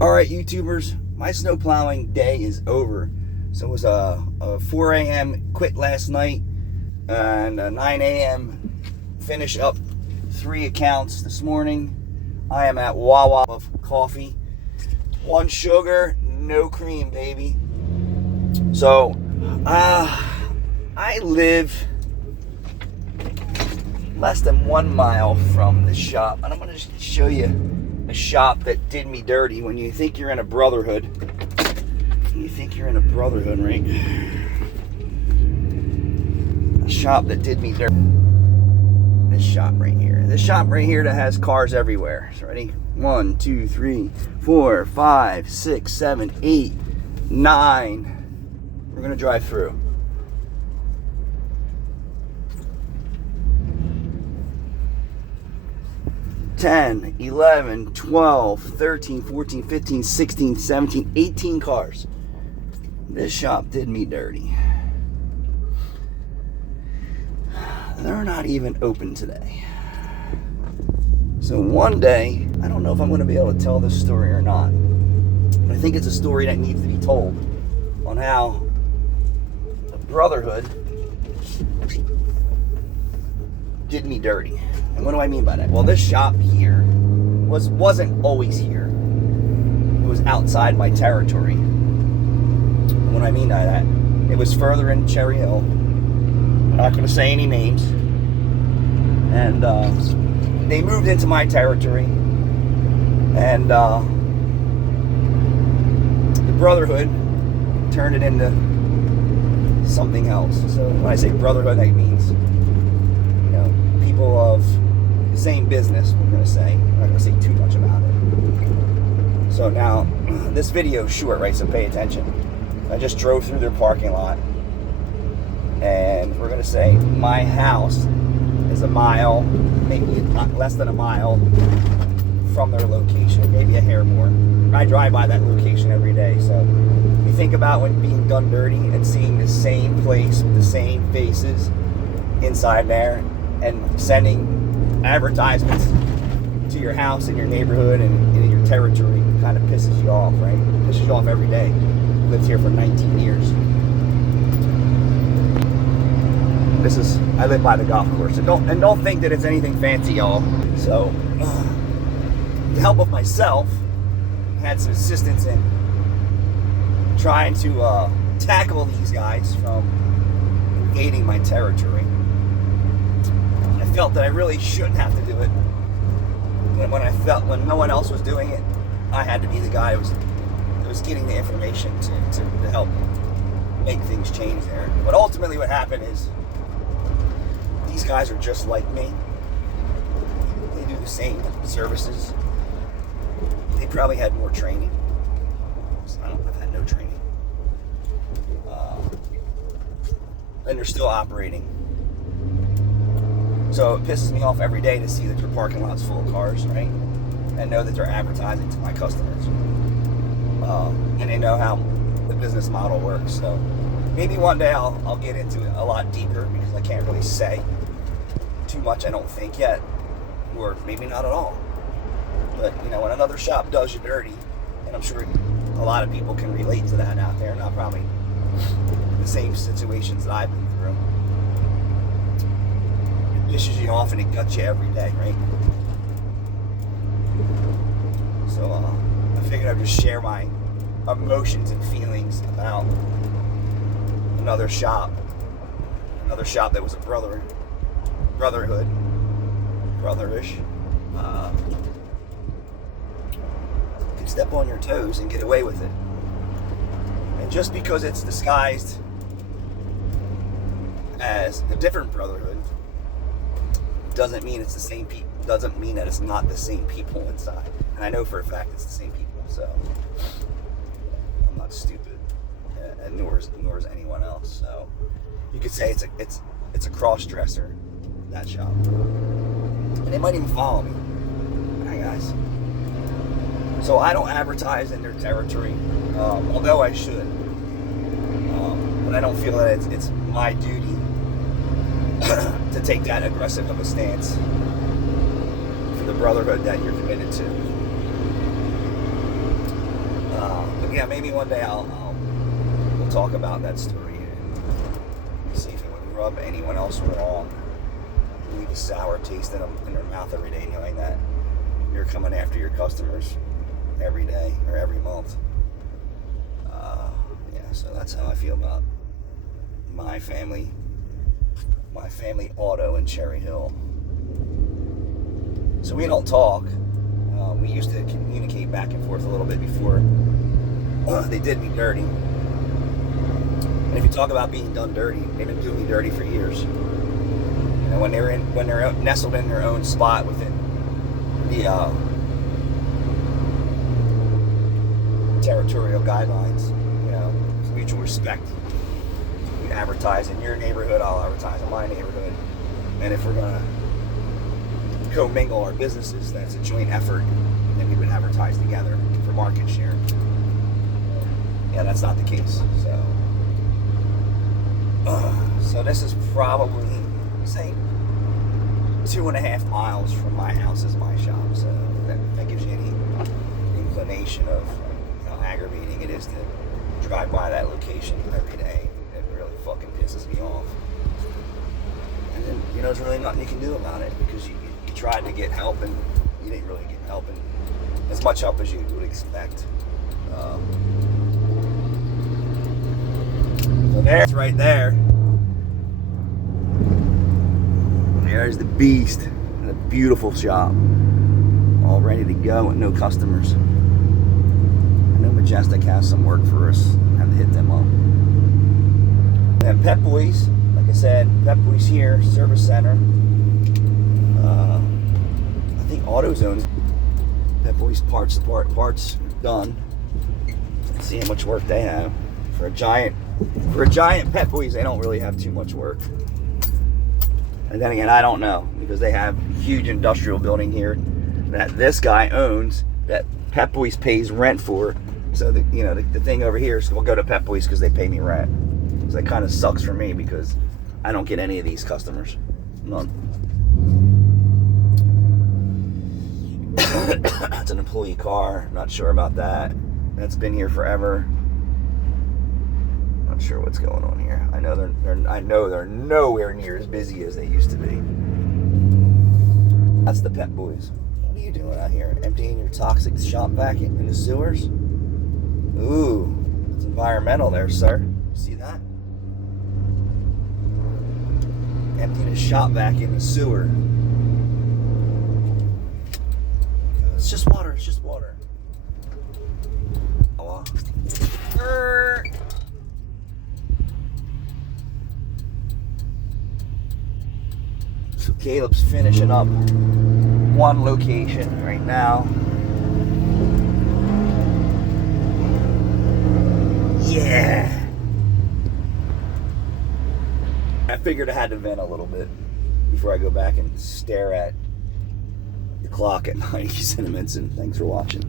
All right, YouTubers, my snow plowing day is over. So it was a 4 a.m. quit last night and a 9 a.m. finish up 3 accounts this morning. I am at Wawa of coffee. 1 sugar, no cream, baby. So, I live less than 1 mile from the shop, and I'm going to just show you a shop that did me dirty. When you think you're in a Brotherhood, right? A shop that did me dirty. This shop right here. This shop right here that has cars everywhere. So ready? 1, 2, 3, 4, 5, 6, 7, 8, 9. We're gonna drive through. Ten, 11, 12, 13, 14, 15, 16, 17, 18 cars. This shop did me dirty. They're not even open today. So one day, I don't know if I'm going to be able to tell this story or not, but I think it's a story that needs to be told on how the Brotherhood did me dirty. And what do I mean by that? Well, this shop here wasn't always here. It was outside my territory. And what do I mean by that? It was further in Cherry Hill. I'm not going to say any names. And they moved into my territory. And the Brotherhood turned it into something else. So when I say Brotherhood, that means, people of the same business, we're going to say. I'm not going to say too much about it. So now, this video is short, right? So pay attention. I just drove through their parking lot. And we're going to say my house is a mile, maybe less than a mile from their location. Maybe a hair more. I drive by that location every day. So you think about when being done dirty and seeing the same place with the same faces inside there, and sending advertisements to your house and your neighborhood and in your territory kind of pisses you off, right? Pisses you off every day. Lived here for 19 years. I live by the golf course. And don't think that it's anything fancy, y'all. So, with the help of myself, I had some assistance in trying to tackle these guys from invading my territory. I felt that I really shouldn't have to do it. When no one else was doing it, I had to be the guy who was getting the information to help make things change there. But ultimately what happened is these guys are just like me. They do the same services. They probably had more training. I've had no training. And they're still operating. So it pisses me off every day to see that their parking lot's full of cars, right? And know that they're advertising to my customers. And they know how the business model works. So maybe one day I'll get into it a lot deeper, because I can't really say too much, I don't think, yet. Or maybe not at all. But, when another shop does you dirty, and I'm sure a lot of people can relate to that out there, not probably the same situations that I've been through. Pisses you off and it guts you every day, right? So I figured I'd just share my emotions and feelings about another shop that was a brotherhood, brotherish. You can step on your toes and get away with it. And just because it's disguised as a different brotherhood doesn't mean it's the same people. Doesn't mean that it's not the same people inside. And I know for a fact it's the same people. So I'm not stupid, and nor is anyone else. So you could say it's a cross-dresser, that shop, and they might even follow me. Hi guys. So I don't advertise in their territory, although I should. But I don't feel that it's my duty to take that aggressive of a stance for the brotherhood that you're committed to. yeah, maybe one day we'll talk about that story and see if it would rub anyone else wrong. Leave a sour taste in their mouth every day, knowing that you're coming after your customers every day or every month. Yeah, so that's how I feel about my family auto in Cherry Hill. So we don't talk. We used to communicate back and forth a little bit before they did me dirty. And if you talk about being done dirty, they've been doing me dirty for years. You know, when they're nestled in their own spot within the territorial guidelines, you know, mutual respect. We advertise in your neighborhood, I'll advertise in my neighborhood, and if we're gonna commingle our businesses, that's a joint effort, then we would advertise together for market share. Yeah, that's not the case. So this is probably, say, 2.5 miles from my house is my shop. So that gives you any inclination of how aggravating it is to drive by that location every day. It really fucking pisses me off. And then, you know, there's really nothing you can do about it because you tried to get help and you didn't really get help, and as much help as you would expect. So there's right there. There's the beast. And a beautiful shop. All ready to go with no customers. I know Majestic has some work for us. I have to hit them up. And Pep Boys, like I said, Pep Boys here, service center. I think AutoZone. Pep Boys parts done. Let's see how much work they have. For a giant Pep Boys, they don't really have too much work. And then again, I don't know, because they have a huge industrial building here that this guy owns, that Pep Boys pays rent for. So the thing over here is we'll go to Pep Boys because they pay me rent. So that kind of sucks for me because I don't get any of these customers. None. It's an employee car. Not sure about that. That's been here forever. Not sure what's going on here. I know they're nowhere near as busy as they used to be. That's the Pep Boys. What are you doing out here? Emptying your toxic shop vac in the sewers? Ooh, it's environmental there, sir. See that? Emptying his shop vac in the sewer. It's just water. It's just water. Oh, so Caleb's finishing up one location right now. Yeah. I figured I had to vent a little bit before I go back and stare at the clock at night. Sentiments, and thanks for watching.